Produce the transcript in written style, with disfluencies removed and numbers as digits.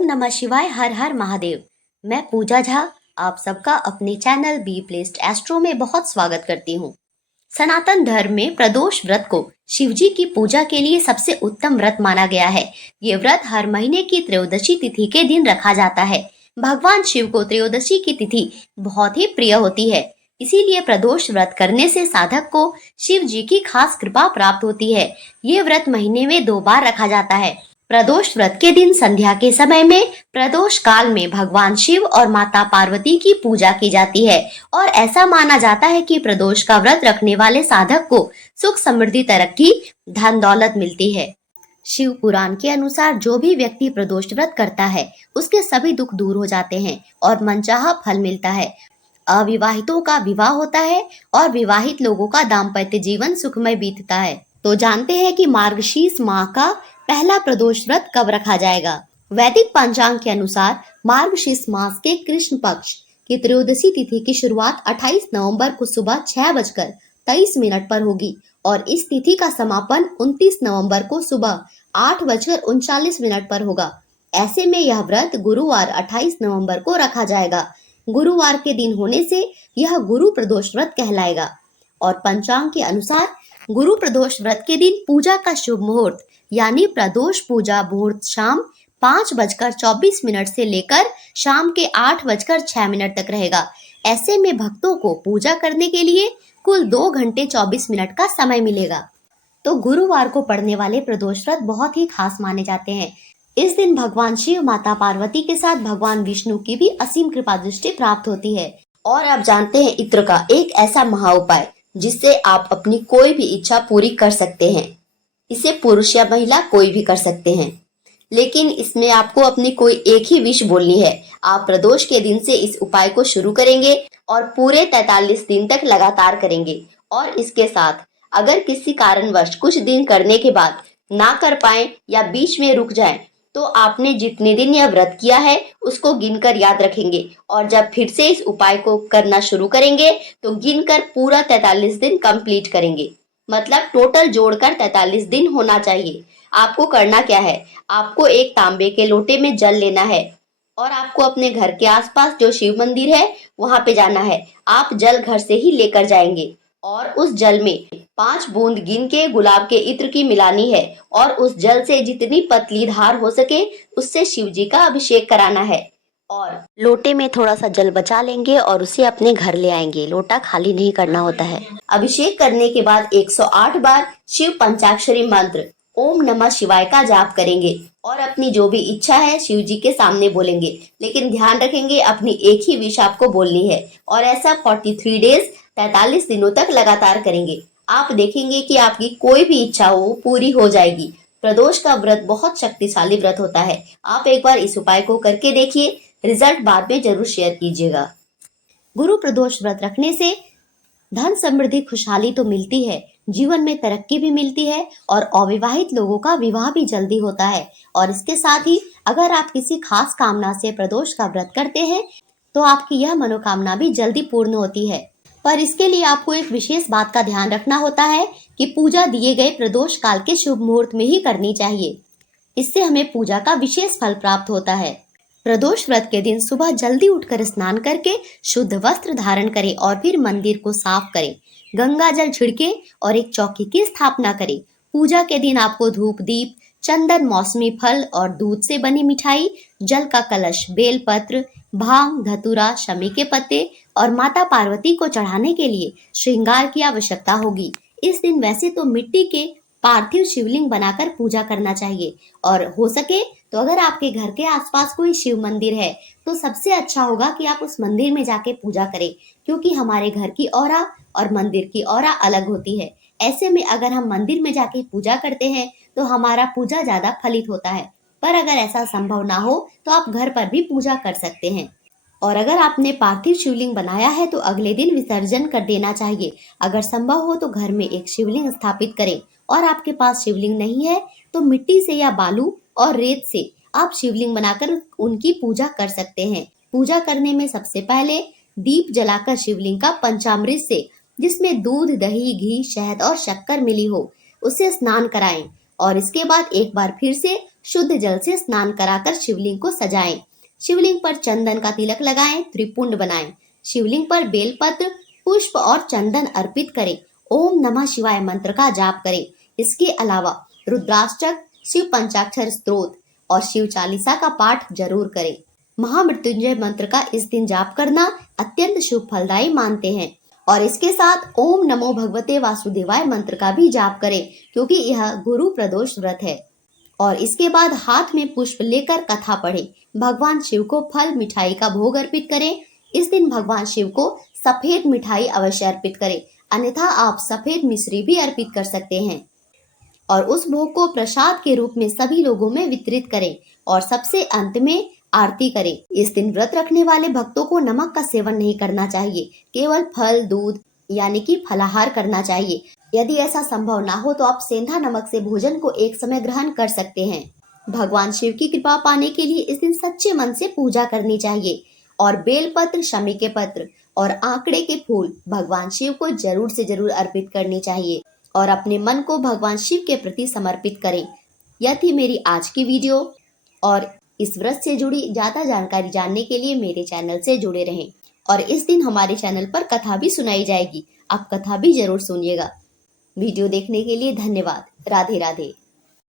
ओम नमः शिवाय। हर हर महादेव। मैं पूजा झा आप सबका अपने चैनल बी प्लेस्ड एस्ट्रो में बहुत स्वागत करती हूँ। सनातन धर्म में प्रदोष व्रत को शिवजी की पूजा के लिए सबसे उत्तम व्रत माना गया है। ये व्रत हर महीने की त्रयोदशी तिथि के दिन रखा जाता है। भगवान शिव को त्रयोदशी की तिथि बहुत ही प्रिय होती है, इसीलिए प्रदोष व्रत करने से साधक को शिव जी की खास कृपा प्राप्त होती है। ये व्रत महीने में 2 बार रखा जाता है। प्रदोष व्रत के दिन संध्या के समय में प्रदोष काल में भगवान शिव और माता पार्वती की पूजा की जाती है और ऐसा माना जाता है कि प्रदोष का व्रत रखने वाले साधक को सुख समृद्धि तरक्की धन दौलत मिलती है। शिव पुराण के अनुसार जो भी व्यक्ति प्रदोष व्रत करता है उसके सभी दुख दूर हो जाते हैं और मनचाहा फल मिलता है। अविवाहितों का विवाह होता है और विवाहित लोगों का दाम्पत्य जीवन सुखमय बीतता है। तो जानते हैं कि मार्गशीर्ष माह का पहला प्रदोष व्रत कब रखा जाएगा। वैदिक पंचांग के अनुसार मार्गशीर्ष मास के कृष्ण पक्ष की त्रयोदशी तिथि की शुरुआत 28 नवंबर को सुबह 6:23 पर होगी और इस तिथि का समापन 29 नवंबर को सुबह 8:39 पर होगा। ऐसे में यह व्रत गुरुवार 28 नवंबर को रखा जाएगा। गुरुवार के दिन होने से यह गुरु प्रदोष व्रत कहलाएगा और पंचांग के अनुसार गुरु प्रदोष व्रत के दिन पूजा का शुभ मुहूर्त यानी प्रदोष पूजा मुहूर्त शाम 5:24 से लेकर शाम के 8:06 तक रहेगा। ऐसे में भक्तों को पूजा करने के लिए कुल 2 घंटे 24 मिनट का समय मिलेगा। तो गुरुवार को पड़ने वाले प्रदोष व्रत बहुत ही खास माने जाते हैं। इस दिन भगवान शिव माता पार्वती के साथ भगवान विष्णु की भी असीम कृपा दृष्टि प्राप्त होती है। और आप जानते हैं इत्र का एक ऐसा महा उपाय जिससे आप अपनी कोई भी इच्छा पूरी कर सकते हैं। इसे पुरुष या महिला कोई भी कर सकते हैं, लेकिन इसमें आपको अपनी कोई एक ही विश बोलनी है। आप प्रदोष के दिन से इस उपाय को शुरू करेंगे और पूरे 43 दिन तक लगातार करेंगे। और इसके साथ अगर किसी कारणवश कुछ दिन करने के बाद ना कर पाए या बीच में रुक जाएं, तो आपने जितने दिन यह व्रत किया है उसको गिनकर याद रखेंगे और जब फिर से इस उपाय को करना शुरू करेंगे तो गिनकर पूरा 43 दिन कंप्लीट करेंगे। मतलब टोटल जोड़कर 43 दिन होना चाहिए। आपको करना क्या है, आपको एक तांबे के लोटे में जल लेना है और आपको अपने घर के आसपास जो शिव मंदिर है वहां पे जाना है। आप जल घर से ही लेकर जाएंगे और उस जल में 5 बूंद गिन के गुलाब के इत्र की मिलानी है और उस जल से जितनी पतली धार हो सके उससे शिव जी का अभिषेक कराना है। और लोटे में थोड़ा सा जल बचा लेंगे और उसे अपने घर ले आएंगे। लोटा खाली नहीं करना होता है। अभिषेक करने के बाद 108 बार शिव पंचाक्षरी मंत्र ओम नमः शिवाय का जाप करेंगे और अपनी जो भी इच्छा है शिव जी के सामने बोलेंगे, लेकिन ध्यान रखेंगे अपनी एक ही विश आपको बोलनी है। और ऐसा 43 डेज 43 दिनों तक लगातार करेंगे। आप देखेंगे कि आपकी कोई भी इच्छा हो पूरी हो जाएगी। प्रदोष का व्रत बहुत शक्तिशाली व्रत होता है। आप एक बार इस उपाय को करके देखिए, रिजल्ट बाद में जरूर शेयर कीजिएगा। गुरु प्रदोष व्रत रखने से धन समृद्धि खुशहाली तो मिलती है, जीवन में तरक्की भी मिलती है और अविवाहित लोगों का विवाह भी जल्दी होता है। और इसके साथ ही अगर आप किसी खास कामना से प्रदोष का व्रत करते हैं तो आपकी यह मनोकामना भी जल्दी पूर्ण होती है। पर इसके लिए आपको एक विशेष बात का ध्यान रखना होता है कि पूजा दिए गए प्रदोष काल के शुभ मुहूर्त में ही करनी चाहिए। इससे हमें पूजा का विशेष फल प्राप्त होता है। प्रदोष व्रत के दिन सुबह जल्दी उठकर स्नान करके शुद्ध वस्त्र धारण करें और फिर मंदिर को साफ करें, गंगा जल छिड़के और एक चौकी की स्थापना करें। पूजा के दिन आपको धूप दीप, चंदन, मौसमी फल और दूध से बनी मिठाई, जल का कलश, बेलपत्र, भांग, धतूरा, शमी के पत्ते और माता पार्वती को चढ़ाने के लिए श्रृंगार की आवश्यकता होगी। इस दिन वैसे तो मिट्टी के पार्थिव शिवलिंग बनाकर पूजा करना चाहिए और हो सके तो अगर आपके घर के आसपास कोई शिव मंदिर है तो सबसे अच्छा होगा कि आप उस मंदिर में जाके पूजा करें, क्योंकि हमारे घर की ऑरा और मंदिर की ऑरा अलग होती है। ऐसे में अगर हम मंदिर में जाके पूजा करते हैं तो हमारा पूजा ज्यादा फलित होता है। पर अगर ऐसा संभव ना हो तो आप घर पर भी पूजा कर सकते हैं। और अगर आपने पार्थिव शिवलिंग बनाया है तो अगले दिन विसर्जन कर देना चाहिए। अगर संभव हो तो घर में एक शिवलिंग स्थापित करें और आपके पास शिवलिंग नहीं है तो मिट्टी से या बालू और रेत से आप शिवलिंग बनाकर उनकी पूजा कर सकते हैं। पूजा करने में सबसे पहले दीप जलाकर शिवलिंग का पंचामृत से, जिसमें दूध, दही, घी, शहद और शक्कर मिली हो, उसे स्नान कराएं और इसके बाद एक बार फिर से शुद्ध जल से स्नान कराकर शिवलिंग को सजाएं। शिवलिंग पर चंदन का तिलक लगाएं, त्रिपुंड बनाएं। शिवलिंग पर बेलपत्र, पुष्प और चंदन अर्पित करें। ओम नमः शिवाय मंत्र का जाप करें। इसके अलावा रुद्राष्टक, शिव पंचाक्षर स्तोत्र और शिव चालीसा का पाठ जरूर करें। महामृत्युंजय मंत्र का इस दिन जाप करना अत्यंत शुभ फलदायी मानते हैं। और इसके साथ ओम नमो भगवते वासुदेवाय मंत्र का भी जाप करें, क्योंकि यह गुरु प्रदोष व्रत है। और इसके बाद हाथ में पुष्प लेकर कथा पढ़ें। भगवान शिव को फल मिठाई का भोग अर्पित करें। इस दिन भगवान शिव को सफेद मिठाई अवश्य अर्पित करें, अन्यथा आप सफेद मिश्री भी अर्पित कर सकते हैं। और उस भोग को प्रसाद के रूप में सभी लोगों में वितरित करें और सबसे अंत में आरती करें। इस दिन व्रत रखने वाले भक्तों को नमक का सेवन नहीं करना चाहिए, केवल फल, दूध यानी कि फलाहार करना चाहिए। यदि ऐसा संभव ना हो तो आप सेंधा नमक से भोजन को एक समय ग्रहण कर सकते हैं। भगवान शिव की कृपा पाने के लिए इस दिन सच्चे मन से पूजा करनी चाहिए और बेलपत्र, शमी के पत्र और आंकड़े के फूल भगवान शिव को जरूर से जरूर अर्पित करनी चाहिए और अपने मन को भगवान शिव के प्रति समर्पित करें। यह थी मेरी आज की वीडियो और इस व्रत से जुड़ी ज्यादा जानकारी जानने के लिए मेरे चैनल से जुड़े रहें। और इस दिन हमारे चैनल पर कथा भी सुनाई जाएगी, आप कथा भी जरूर सुनिएगा। वीडियो देखने के लिए धन्यवाद। राधे राधे।